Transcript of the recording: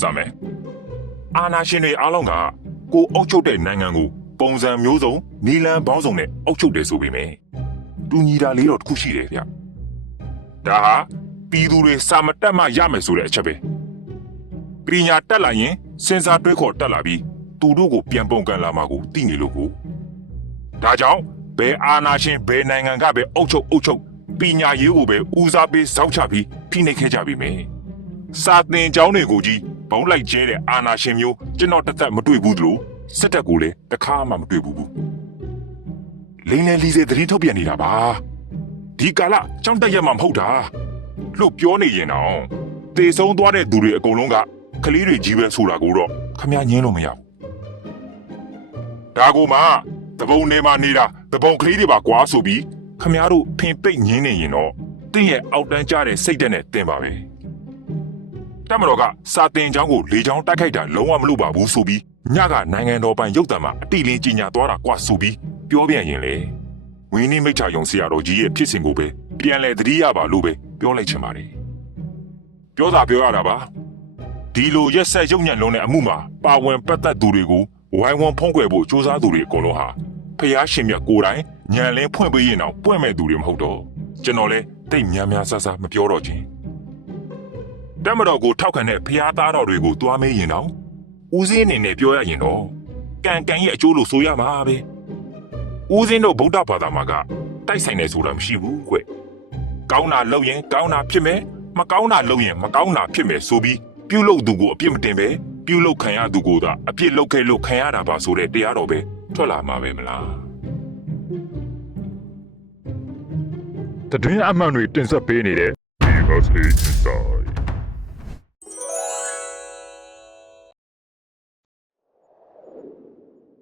စမယ်အာနာရှင်တွေအားလုံးကကိုအုပ်ချုပ်တဲ့နိုင်ငံကိုပုံစံမျိုးစုံနီလန်ပေါင်းစုံနဲ့အုပ်ချုပ်တယ်ဆိုပေမဲ့တူညီတာလေးတော့တစ်ခုရှိတယ်ဗျဒါဟာပြည်သူတွေစာမတက်မှရမယ်ဆိုတဲ့အချက်ပဲပညာတက်လာရင်စဉ်းစားတွေးခေါ်တက်လာပြီးသူတို့ကိုပြန်ပုံကန်လာမှာကိုသိနေလို့ကိုဒါကြောင့်ဘယ်အာနာရှင်ဘယ်နိုင်ငံကပဲအုပ်ချုပ်အုပ်ချုပ်ပညာရေးကိုပဲဦးစားပေးစောင့်ချပြီးဖိနှိပ်ခဲ့ကြပြီမယ်စာသင်ကျောင်းတွေကိုကြီး ဘုံလိုက်ကျဲတဲ့အာနာရှင်မျိုးကျွန်တော်တစ်သက်မတွေ့ဘူးသလိုစစ်တပ်ကိုလည်းတစ်ခါမှမတွေ့ဘူးဘူးလိန်လေလီစေသတင်းထုတ်ပြန်နေတာပါဒီကာလကျောင်းတက်ရမှာမဟုတ်တာလို့ပြောနေရင်တော့တေဆုံးသွားတဲ့သူတွေအကုန်လုံးကကလေးတွေကြီးပဲဆိုတာကိုတော့ခမညင်းလို့မရဘူးဒါကိုမှတပုံနေမှာနေတာတပုံကလေးတွေပါကွာဆိုပြီးခမတို့ဖင်ပိတ်ငင်းနေရင်တော့တင်းရဲ့အောက်တန်းကျတဲ့စိတ်ဓာတ်နဲ့တင်ပါပဲ တက်မတော်ကစာတင်ချောင်းကိုလေချောင်းတိုက်ခိုက်တာလုံးဝမလုပ်ပါဘူးဆိုပြီးညကနိုင်ငံတော်ပိုင်ရုပ်သံမှာအတိလင်းကြီးညာသွားတာကွာဆိုပြီးပြောပြန်ရင်လေဝင်းနေမိတ်ချာယုံဆရာတော်ကြီးရဲ့ဖြစ်စဉ်ကိုပဲပြန်လဲသတိရပါလို့ပဲပြောလိုက်ချင်ပါတယ်ပြောတာပြောရတာပါဒီလိုရက်ဆက်ရုပ်ညံ့လုံးတဲ့အမှုမှာပါဝင်ပတ်သက်သူတွေကိုဝိုင်းဝန်းဖုံးကွယ်ဖို့စ조사သူတွေအကုန်လုံးဟာဖះရှင်မြတ်ကိုယ်တိုင်ညံလင်းဖွင့်ပေးရင်တော့ပွင့်မဲ့သူတွေမဟုတ်တော့ကျွန်တော်လဲတိတ်များများဆဆမပြောတော့ချင်း တက်မတော်ကိုထောက်ခံတဲ့ဖျားသားတော်တွေကိုတွားမေးရင်တော့ဦးစင်းအနေနဲ့ပြောရရင်တော့ကံကံရဲ့အကျိုးလို့ဆိုရမှာပဲဦးစင်းတို့ဗုဒ္ဓဘာသာမှာကတိုက်ဆိုင်နေဆိုတာမရှိဘူးကွကောင်းတာလုပ်ရင်ကောင်းတာဖြစ်မယ်မကောင်းတာလုပ်ရင်မကောင်းတာဖြစ်မယ်ဆိုပြီးပြုလုပ်သူကိုအပြစ်မတင်ပဲပြုလုပ်ခံရသူကိုသာအပြစ်လုပ်ခဲ့လို့ခံရတာပါဆိုတဲ့တရားတော်ပဲထွက်လာမှာပဲမလားတတွင်းအမှန်တွေတင်ဆက်ပေးနေတဲ့ Because Inside